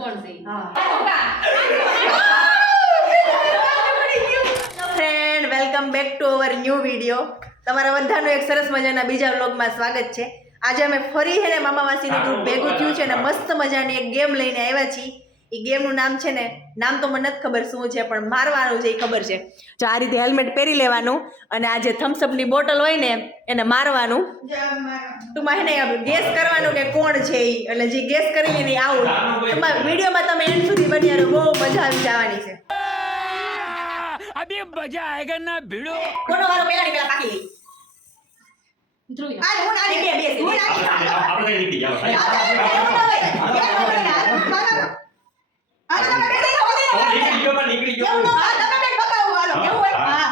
કોણ છે friend welcome back to our new video. તમારા બધાનું એક સરસ મજાના બીજા વ્લોગમાં સ્વાગત છે. આજે અમે ફરી છે ને મામા માસીનું ગ્રુપ ભેગું થયું છે અને મસ્ત મજાની એક ગેમ લઈને આવ્યા છીએ. એ ગેમનું નામ છે ને, નામ તો મને નથી ખબર શું છે, પણ મારવાનું છે એ ખબર છે. જો આ રીતે હેલ્મેટ પહેરી લેવાનું અને આ જે થમ્સઅપની બોટલ હોય ને એને મારવાનું. ટૂંકમાં છે ને ગેસ કરવાનું કે કોણ છે એ, અને જે ગેસ કરી લે આવું. ટૂંકમાં વિડીયોમાં તમે એન્ડ સુધી બન્યા રહો, બહુ મજા આવી જવાની છે. अभी मजा आएगा ना भिड़ो. કોનો વારો પહેલા નીકળા પાકી ધ્રુવી આ હું આની બે બે હું આની આપણે નીકળી જાવ આ તમે બેઠી હો નીકળી ગયો આ તમે બેઠ બતાવો હાલો કેવું હોય હા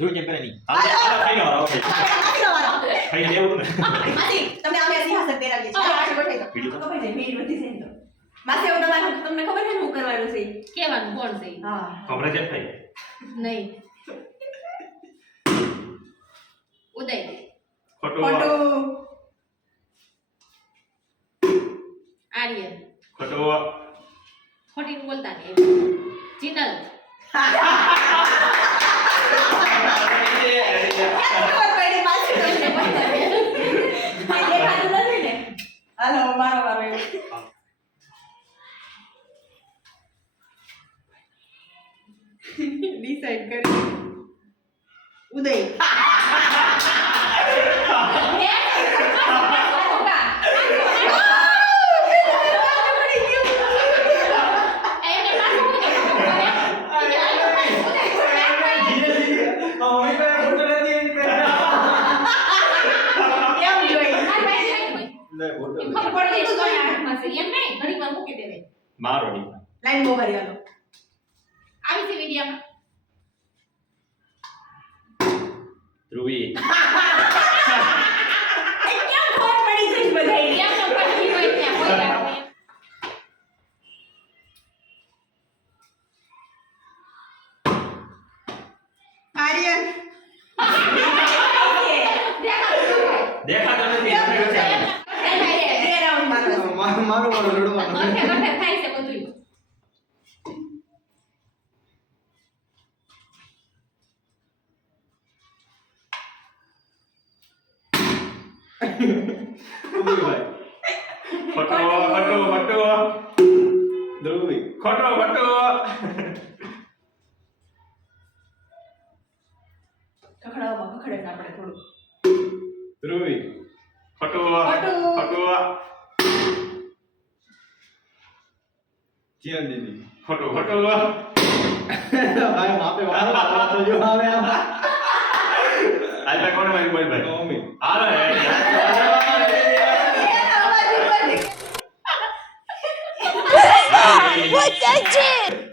જો કેમ કરે ની આ ખાઈ લો ઓકે આની નો વારો ખાઈ લેવું ને માસી તમને અમે સિંહાસન તેરાવીએ છીએ આ બેઠી તો ખબર છે ભીડ વધી છે તો માસી હું તમને ખબર છે શું કરવાનું છે કેવાનું કોણ છે હા ખબર છે ભાઈ નહીં ઉદય ખોટું ખોટું આર્યન ખોટું ખોટી બોલતા ને ચિનલ ખબર પડી માસી તમને બતાવે આ દેખાતું નથી ને હાલો મારો વારો એવું ડિસાઈડ કરી ઉદય મારો ડી લાઈન બહુ ભરી હાલો આવી છે વિડીયોમાં ધ્રુવી કેમ ખબર પડી છે બધાય કેમ ન પડતી હોય ત્યાં કોઈ આપણે આર્યન દેખાતો નથી આપણે બે રાઉન્ડ મારો મારો વાળો લડવાનો થાય છે બધું ભાઈ ખોટું ખોટું ખોટું ધ્રુવી ખોટું ખોટું કખડાવમાં કખડે ને આપણે થોડું ધ્રુવી ખોટું ખોટું. ખોટું ચિયા દીદી ખોટું ખોટું ભાઈ માપે વાળો તો જો આવે આમ આજ તક કોણ ભાઈ બોલ ભાઈ મમ્મી હાલો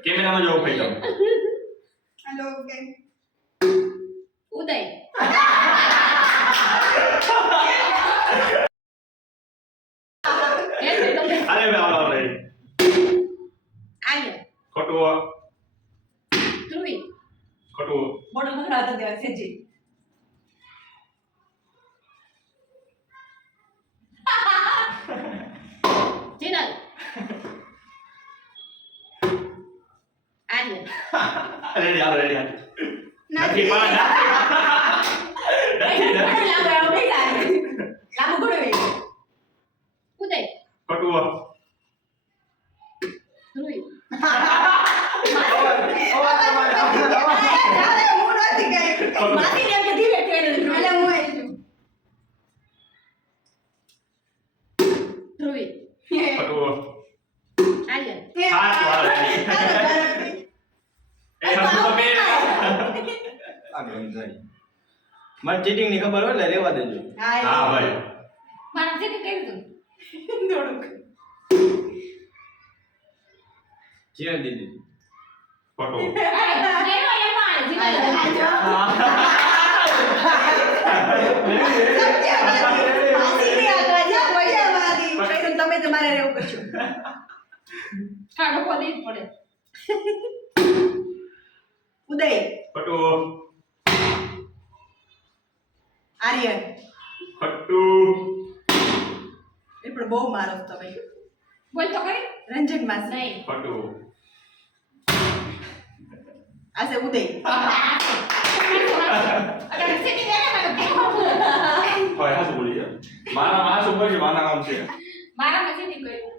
કેમેરામાં જોવો ભાઈ તો હેલો ઓકે ઉદય અરે બે આવો રે આર્યન ખોટું ધ્રુવી ખોટું બોટલ કખડાવતા દેવા છે જી ચિનલ આર્યન રેડી હાલો રેડી હાલો નથી પણ નથી લાંબુ બેઠા લાંબુ ઘોડે ઉદય ખોટું ધ્રુવી ધ્રુવી ખોટું આર્યન હા તો હાલો રેડી એ હસુ તો બે આ ગંધાઈ મને ચીટિંગ ની ખબર હોય એટલે રેવા દેજો હા ભાઈ મારા જેને કહ્યું તું ચિયા દીદી ખોટું તમે તમારે રહેવું કરશો ઉદય ખોટું આર્યન ખોટું એ પણ બહુ મારો તમે બોલ તો કરી રંજન માસી નહીં ખોટું આ છે ઉદય અગર સેટિંગ એને મને હોય હાસુ બોલી જા મારા હાસુ બોલી મારા નામ છે મારા માં સેટિંગ કર્યું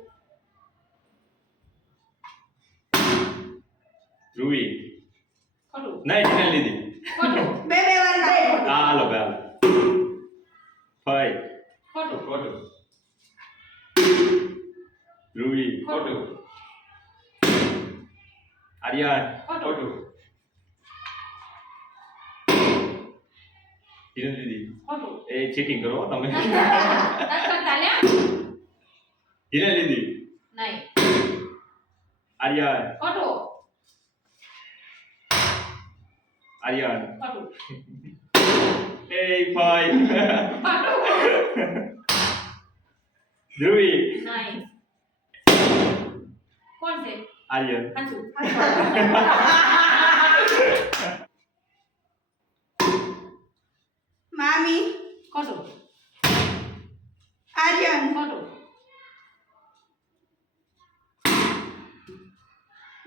ધ્રુવી ખોટું નહીં જીને લીધી ખોટું બે વાર ના હા હાલો બે હાલો ફાઈ ખોટું ખોટું ધ્રુવી ખોટું આર્યન ખોટું જીને લીધી ખોટું એ ચીટિંગ કરો હો તમે દસ કરતા લે જીને લીધી નહીં આર્યન ખોટું આર્યન ખોટું એ ફાઈ ખોટું ધ્રુવી નહીં કોણ છે આર્યન હાચું મામી ખોટું આર્યન ખોટું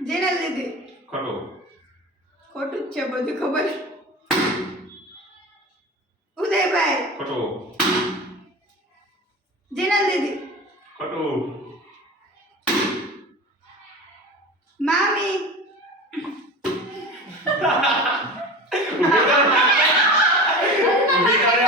જેને લીધી ખોટું ખોટું જ છે બધું ખબર ઉદયભાઈ ખોટું જેને લીધી ખોટું મામી ઊભી કર